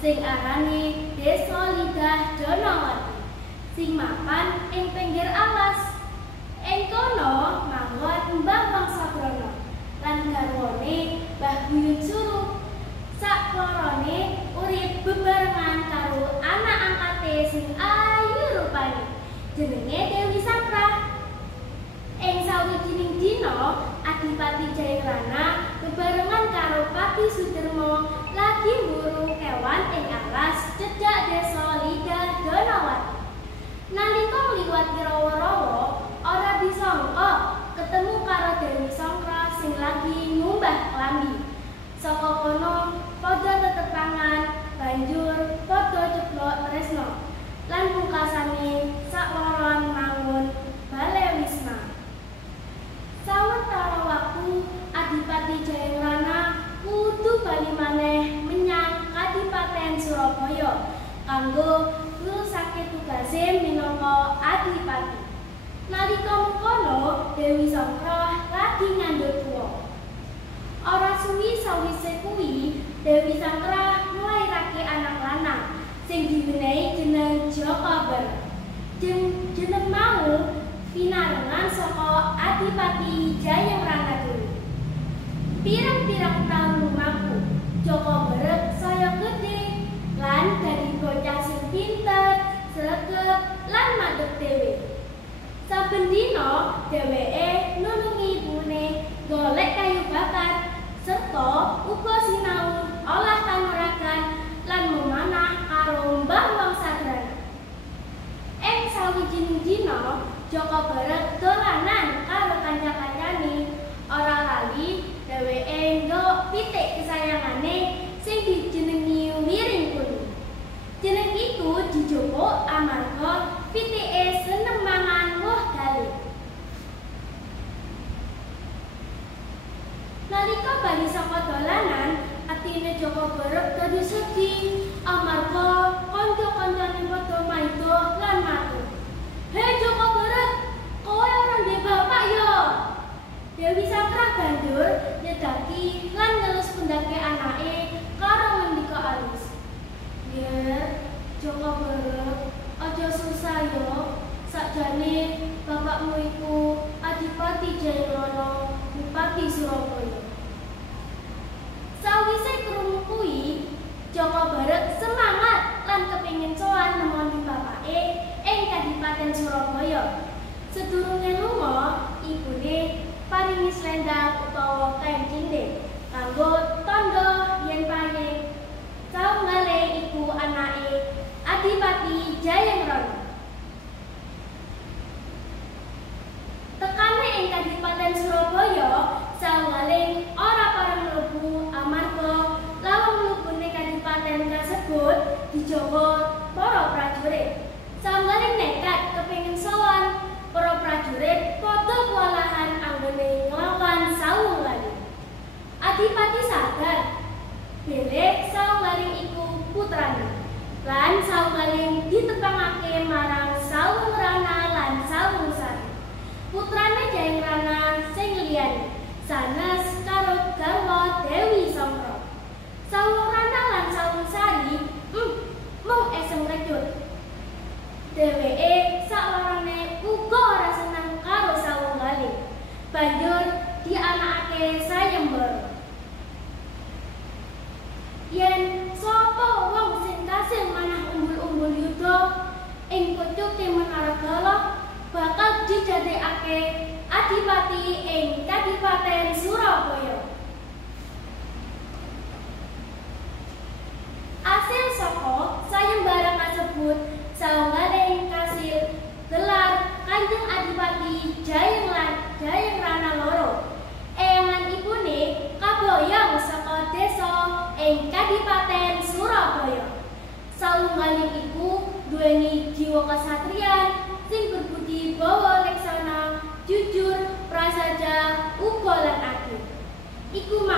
sing arane Desa Lidah Donawati sing mapan ing pinggir alas. Ing kono manggon Mbah Wangsabrono lan garwane Mbah Buyut Suruh. Sakplorone urip bebarengan karo anak angkate sing ayu rupane jenenge Dewi Sangkrah. Ing sawijining dina Adipati Jayadrana bebarengan karo Pati Sudermo lagi mburu kewan ing alas cedhak Desa Lidah Donawati. Nalika liwat rawa-rawa ora disangka ketemu karo Dewi Sangkrah sing lagi ngumbah klambi. Saka kono padha tetepangan banjur padha ceblok tresna lan pungkasane sakloron mangun bale wisma. Sawetara waktu Adipati Jayadrana kudu bali maneh menyang Kadipaten Surabaya kanggo ngrusake tugase minangka adipati. Nalika mengkono Dewi Sangkrah lagi ngandhut tuwa. Ora suwi sawise kuwi Dewi Sangkrah nglairake anak lanang sing diwenehi jeneng Jaka Barat. Jeneng mau pinarengan saka Adipati Jayadrana dhewe. Pirang-pirang taun lumaku, Jaka Barat saya gedhe lan dadi bocah sing pinter, sregep lan madhep dhewe. Saben dina dheweke nulungi ibune golek kayu bakar serta uga sinau olah kanuragan lan memanah karo Mbah Wangsabrono. Ing sawijining dina Jaka Barat dolanan karo kanca-kancane, ora lali dheweke ndelok pitik kesayangane sing dijenengi Wiring Kuning. Jeneng iku dijupuk amarga pitike seneng mangan woh galih. Nalika bali saka dolanan, atine Jaka Barat dadi sedih amarga kanca-kancane padha maido lan matur. "Hei Jaka Barat, kowe ora duwe bapak ya?" Dewi Sangkrah banjur nyedaki lan ngelus pundake anake karo ngendika alus. "Ya, Jaka Barat, aja susah ya. Sakjane bapakmu iku Adipati Jayadrana, Bupati Surabaya." Sawise krungu kuwi, Jaka Barat semangat lan kepengin sowan nemoni bapake ing Kadipaten Surabaya. Sedurunge lunga, ibune paringi slendang utawa kain cincin kanggo tandha yen paling saunggale iku anake Adipati Jayadrana. Tekane ing Kadipaten Surabaya, saunggale ora pareng mlebu amarga lawang mlebune kadipaten kasebut dijaga para prajurit. Saunggale nekat kepengin sowan, para prajurit padha kewalahan anggone nglawan saunggale. Adipati sadar bilih saunggale iku putrane lan saunggale ditepangake marang Sawung Rana lan Sawung Sari. Putrane Jayadrana sing liyane sanes karo garwa Dewi Sangkrah. Sawung Rana lan Sawung Sari mung esem recut. Dheweke saklorone uga ora seneng karo saunggale. Banjur dianakake sayembara. Yen sapa wong sing kasil manah umbul-umbul yuda ing pucuke Menara Galok bakal dijadekake adipati ing Kadipaten Surabaya. Asil saka sayembara kasebut saunggale kasil gelar Kanjeng Adipati Jayadrana loro. Eyangan ibune kaboyong saka desa ing Kadipaten Surabaya. Saunggaling iku duweni jiwa kasatriyan sing berbudi bawa leksana, jujur, prasaja, uga lan adil. Iku